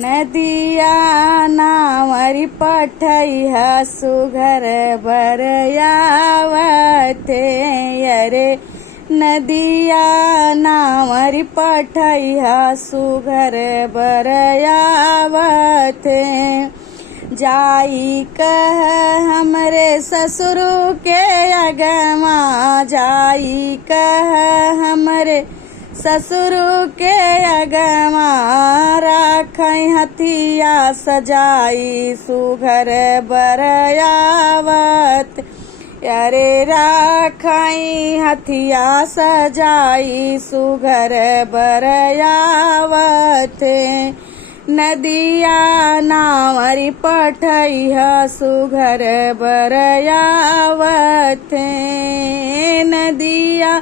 नदिया नावरी पठैया सुघर बरयावते अरे नदिया नावरी पठैया सुघर बरयावते जाई कह हमरे ससुर के अगमा जाई कह हमरे ससुर के अगमा राखई हथिया सजाई सुघर बरयावत अरे राखई हथिया सजाई सुघर बरयावत नदिया नावरी पठैया सुघर बरयावत नदिया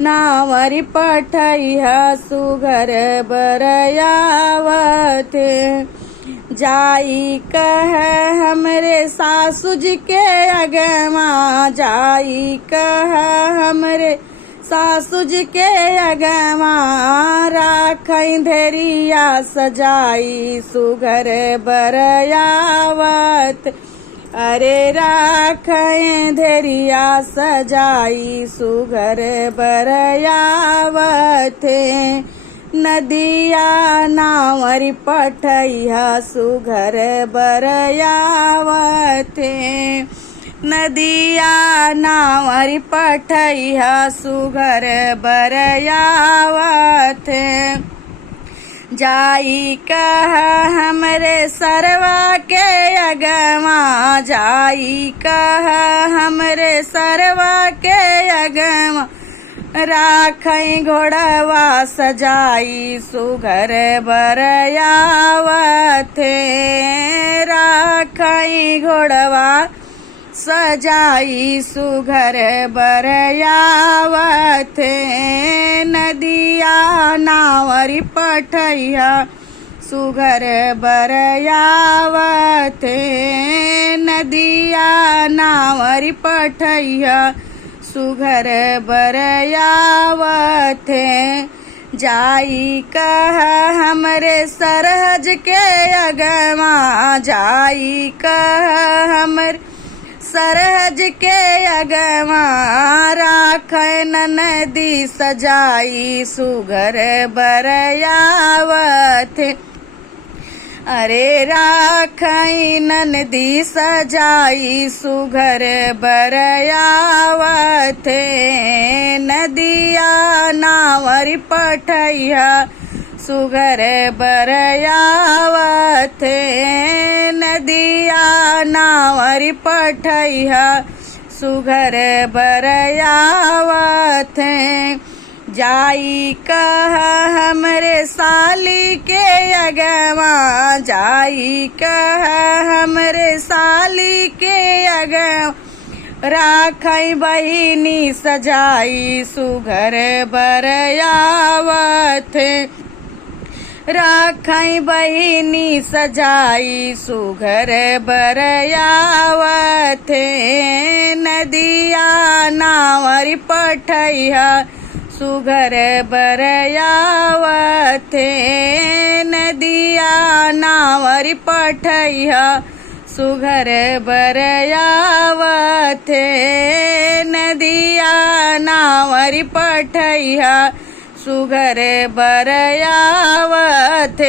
नावरी पठैया सुघर बरयावत जाई कह हमरे सासुज के अगमा जाई कह हमरे सासुज के अगमा राखई धरिया सजाई सुघर बरयावत अरे राखई धरिया सजाई सुघर बरयावत नदिया नावरी पठैया सुघर बरयावत नदिया नावरी पठैया सुघर बरयावत जाई कह हमरे सरवा के अगमा जाई कह हमरे सरवा के अगमा राखई घोड़वा सजाई सुघर बरयावत राखई घोड़वा सजाई सुघर बरयावत नदिया नावरी पठैया सुघर बरयावत नदिया नावरी पठैया सुघर बरयावत जाई कह हमरे सरहज के अगमा जाई कह हमरे सरहज के अगमा राखै नदी सजाई सुघर बरयावत अरे राखई नदी सजाई सुघर बरयावत नदिया नावरी पठैया सुघर बरयावत नदिया नावरी पठैया सुघर बरयावत जाई कह हमरे साली के अगमा जाई कह हमरे साली के अगमा राखई बहिनी सजाई सुघर बरयावत राखई बहिनी सजाई सुघर बरयावत नदिया नावरी पठैया सुघर बरयावत नदिया नावरी पठैया सुघर बरयावत नदिया नावरी पठैया सुघर बरयावत।